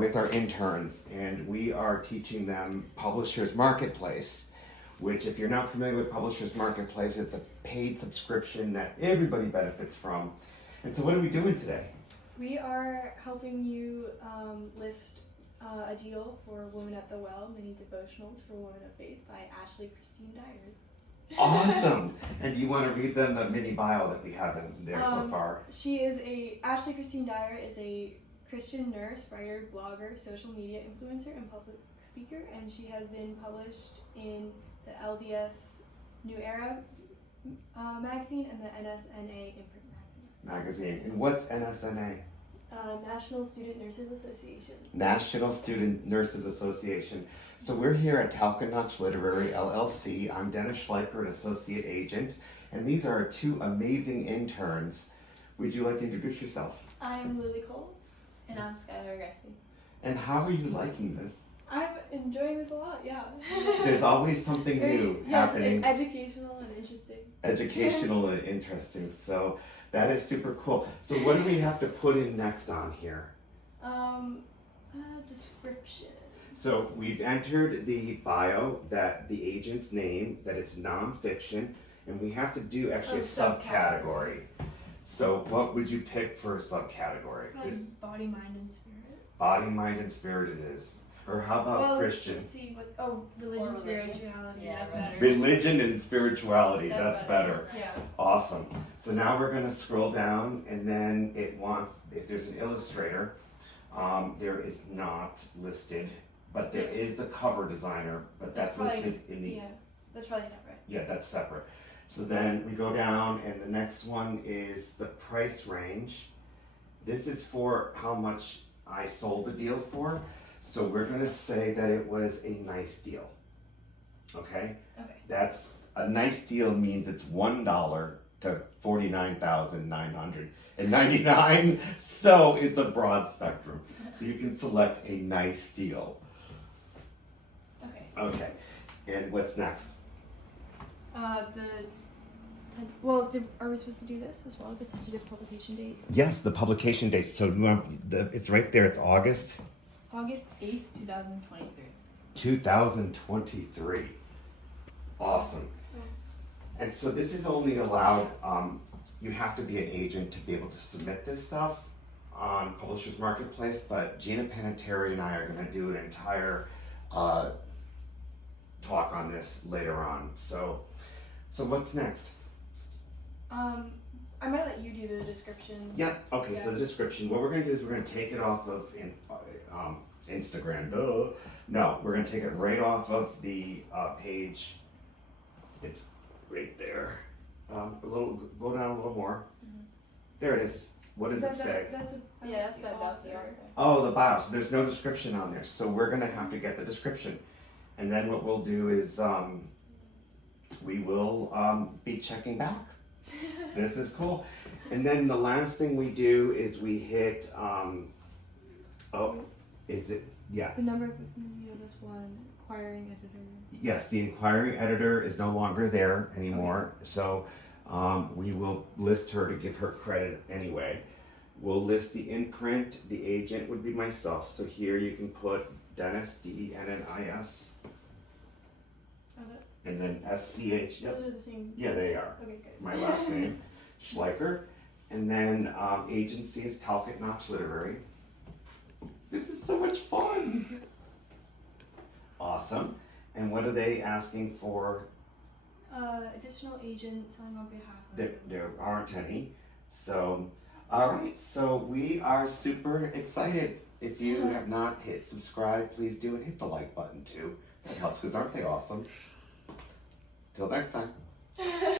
with our interns, and we are teaching them Publishers Marketplace, which, if you're not familiar with Publishers Marketplace, it's a paid subscription that everybody benefits from. And so what are we doing today? We are helping you list a deal for Woman at the Well, Mini Devotionals for Women of Faith by Ashley Christine Dyer. Awesome! And do you want to read them the mini bio that we have in there so far? Ashley Christine Dyer is a Christian nurse, writer, blogger, social media influencer, and public speaker, and she has been published in the LDS New Era magazine and the NSNA Imprint magazine. And what's NSNA? National Student Nurses Association. National Student Nurses Association. So we're here at Talcott Notch Literary, LLC. I'm Dennis Schleicher, an associate agent, and these are our two amazing interns. Would you like to introduce yourself? I'm Lily Coles. And I'm Skyrocket. And how are you liking this? I'm enjoying this a lot, yeah. There's always something new happening. Educational and interesting. Educational and interesting. So that is super cool. So what do we have to put in next on here? Description. So we've entered the bio, that the agent's name, that it's nonfiction, and we have to do actually a subcategory. So what would you pick for a subcategory? Body, mind, and spirit. Body, mind, and spirit it is. Or how about Christian? Let's see religion, spirituality. Yeah, that's better. Religion and spirituality. That's better. Yeah. Awesome. So now we're going to scroll down, and then it wants, if there's an illustrator, there is not listed, but there is the cover designer, but that's listed in the... Yeah, that's probably separate. Yeah, that's separate. So then we go down, and the next one is the price range. This is for how much I sold the deal for. So we're going to say that it was a nice deal. Okay? Okay. That's a nice deal means it's $1 to $49,999. So it's a broad spectrum. So you can select a nice deal. Okay. Okay. And what's next? Are we supposed to do this as well? The tentative publication date? Yes, the publication date. So it's right there. It's August 8th, 2023. 2023. Awesome. And so this is only allowed, you have to be an agent to be able to submit this stuff on Publishers Marketplace, but Gina Panettiere and I are going to do an entire talk on this later on. So what's next? I might let you do the description. Yeah, okay, so the description, what we're going to do is we're going to take it off of Instagram. Duh. No, we're going to take it right off of the page. It's right there. Go down a little more. Mm-hmm. There it is. What does it say? That's that about the article. Oh, the bio. So there's no description on there. So we're going to have to get the description. And then what we'll do is we will be checking back. This is cool. And then the last thing we do is we hit, The number of books in the video, this one, acquiring editor. Yes, the inquiring editor is no longer there anymore. Okay. So we will list her to give her credit anyway. We'll list the imprint, the agent would be myself. So here you can put Dennis, Dennis. And then SCH. Yep. Those are the same. Yeah, they are. Okay, good. My last name, Schleicher. And then agency is Talcott Notch Literary. This is so much fun. Awesome. And what are they asking for? Additional agent selling on behalf of... There aren't any. So, all right. So we are super excited. If you have not hit subscribe, please do, and hit the like button too. That helps, because aren't they awesome? Till next time.